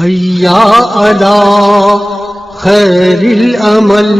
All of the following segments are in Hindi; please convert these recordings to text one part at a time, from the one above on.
हय्या अला खैरिल अमल।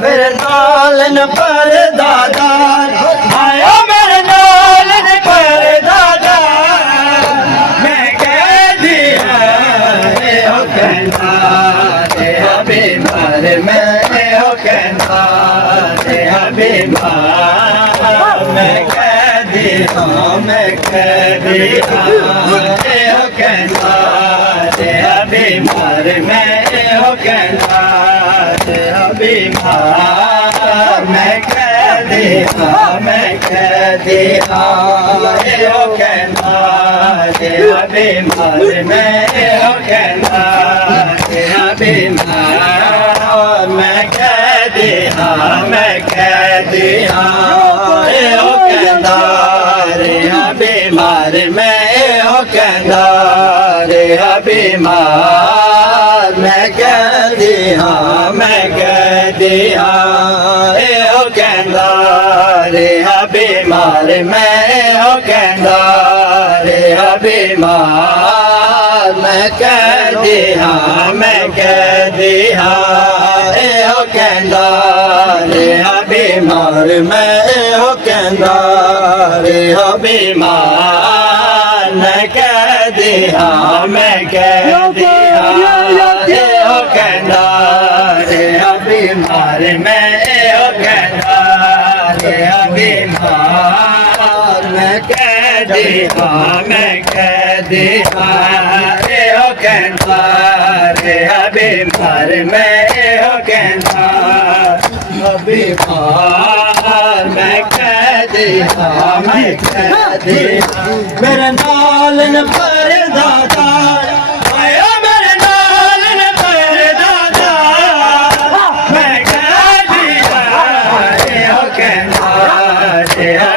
मेरे नालन पर दादा आया, मेरे नालन पर दादा मैं कह दिया हो कहना बीमार मैं हो कहना बीमार मैं कह दिया हो कहना बीमार मैं हो कहना बीमार मैं कह दिया हो कहना बीमार मैं हो कहना बीमार मैं कह दिया हो कहना बीमार मैं हो कहना बीमार मैं कह दिया हो कहना बीमार मैं हो कहना बीमार मैं कह दिया हो कहना बीमार मैं हो कहना बीमार मैं कह दिया हो कहना बीमार मैं हो कहना बीमार मैं कह दिया हो कहना बीमार मैं हो कहना बीमार मैं कह दिया मेरे नालन पर दादा आया, मेरे नालन पर दादा मैं कह दिया हो कहना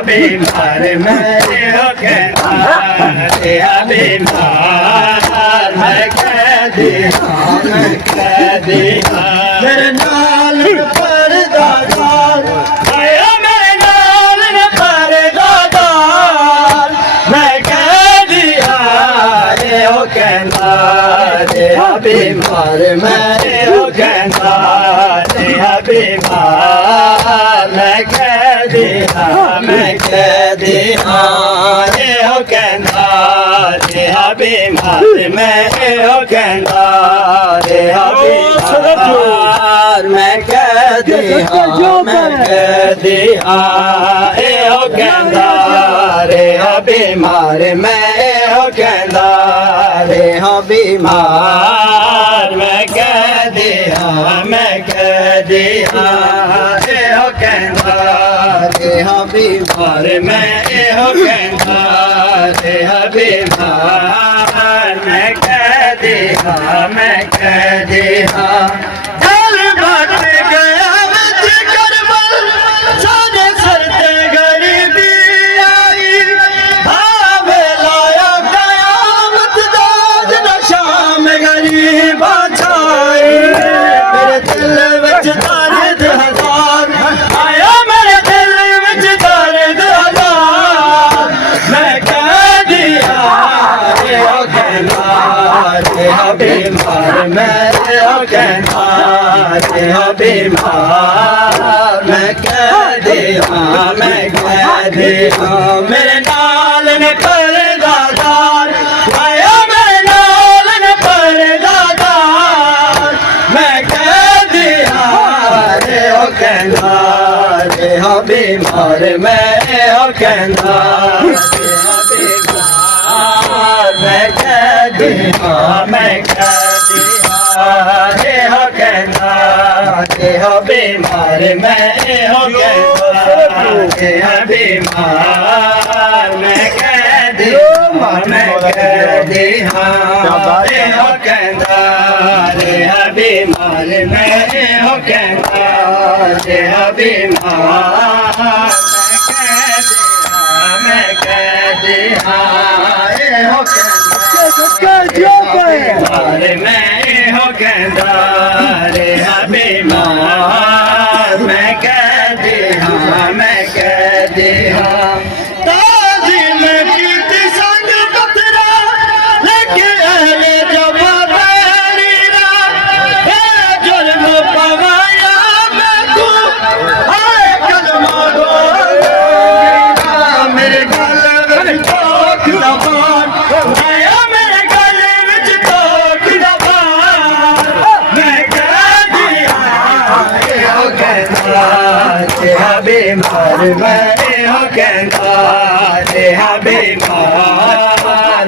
बीमार मैं हो कहना बीमार मैं कह दिया मेरे नालन पर दादा आया, मेरे नालन पर दादा मैं कह दिया हो कहना बीमार मैं हो कहना बीमार मैं कह दिया हो कहना बीमार मैं हो कहना बीमार मैं कह दिया हो कहना बीमार मैं हो कहना बीमार मैं कह दिया हो कहना बीमार मैं हो कहना बीमार मैं कह दिया चल बात गया मत करबल सारे सरते गरीबी आई भावे लाया कयामत दाद न शाम गरीब छाई मेरे दिल विच दर्द हजार आया, मेरे दिल विच दर्द हजार मैं कह कहते हाँ मेरे नाल न परदादार आया मेरे नाल न परदादार मैं कहती हाँ रे हो कहना रे हाँ बीमार मैं हो कहना मैं कहती हाँ मैं कहती हाँ रे हो कहना रे हो बीमार मैं हो कहना रे हो बीमार मैं कहती हाँ मैं कहती हाँ रे हो कहना रे हो बीमार मैं हो कहना रे हो बीमार मैं कहती हाँ रे हो अरे मैं हो कहता रे बीमार मैं कहती हाँ मैं कहती हाँ ताजिम कीती संग पत्रा लेके अहले जबानीरा हे जुल्म पवाया मैं तू हाय कलमा दो मेरे गल में ठोक दबान आया मेरे गल में ठोक दबान मैं कह दिया हो कहता तेरा बीमार मैं हो कहता तेरा बीमार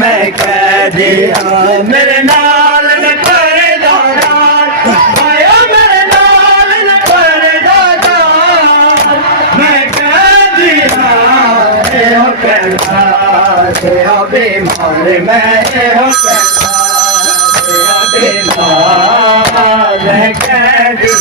मैं कह दिया मेरे नाल न परदादार आया मेरे नाल न परदादार मैं कह दिया हो कहता तेरा बीमार मैं हो कहता तेरा बीमार मैं कह दिया